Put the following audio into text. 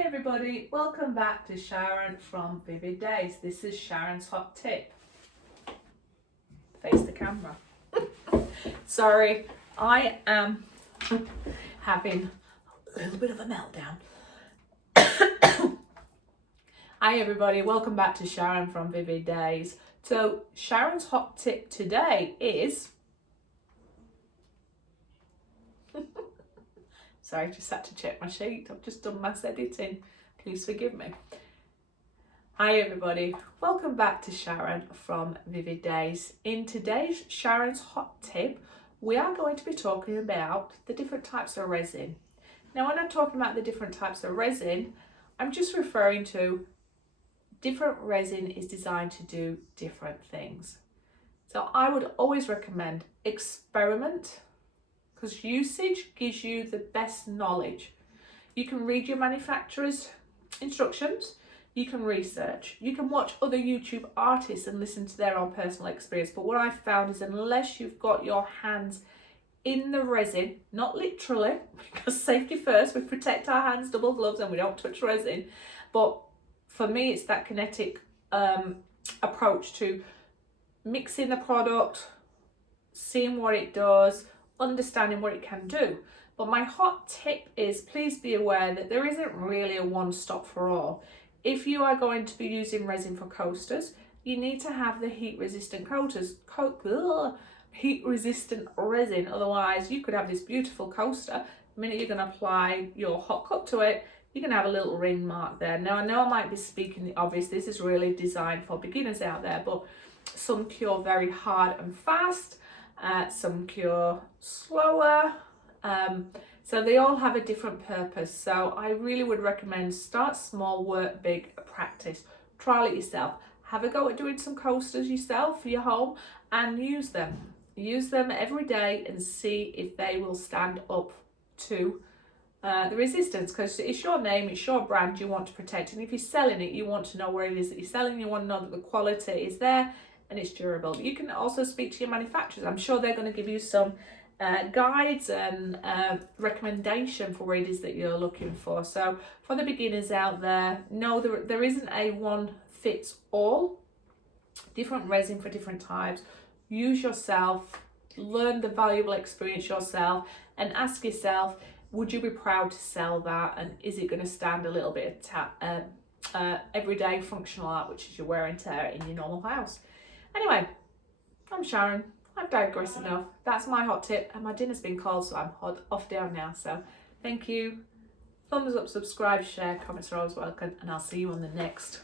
Hi everybody, welcome back to Sharon from Vivid Days. This is Sharon's hot tip. Face the camera. Sorry, I am having a little bit of a meltdown. Hi everybody, welcome back to Sharon from Vivid Days. So Sharon's hot tip today is... Sorry, I just had to check my sheet. I've just done mass editing. Please forgive me. Hi everybody, welcome back to Sharon from Vivid Days. In today's Sharon's hot tip, we are going to be talking about the different types of resin. Now when I'm talking about the different types of resin, I'm just referring to different resin is designed to do different things. So I would always recommend experiment, because usage gives you the best knowledge. You can read your manufacturer's instructions, you can research, you can watch other YouTube artists and listen to their own personal experience. But what I've found is unless you've got your hands in the resin, not literally, because safety first, we protect our hands, double gloves, and we don't touch resin. But for me, it's that kinetic approach to mixing the product, seeing what it does, understanding what it can do. But my hot tip is, please be aware that there isn't really a one stop for all. If you are going to be using resin for coasters, you need to have the heat resistant heat resistant resin. Otherwise you could have this beautiful coaster. The minute you're going to apply your hot cup to it, you're going to have a little ring mark there. Now I know I might be speaking the obvious, this is really designed for beginners out there, but some cure very hard and fast, some cure slower, so they all have a different purpose. So I really would recommend start small, work big, practice, trial it yourself, have a go at doing some coasters yourself for your home and use them every day and see if they will stand up to the resistance, because it's your name, it's your brand you want to protect, and if you're selling it, you want to know where it is that you're selling, you want to know that the quality is there and it's durable. You can also speak to your manufacturers. I'm sure they're going to give you some guides and recommendation for what it is that you're looking for. So for the beginners out there, no, there isn't a one fits all. Different resin for different types. Use yourself, learn the valuable experience yourself, and ask yourself, would you be proud to sell that, and is it going to stand a little bit of everyday functional art, which is your wear and tear in your normal house. Anyway, I'm Sharon. I've digressed enough. That's my hot tip, and my dinner's been cold, so I'm off down now. So thank you. Thumbs up, subscribe, share, comments are always welcome, and I'll see you on the next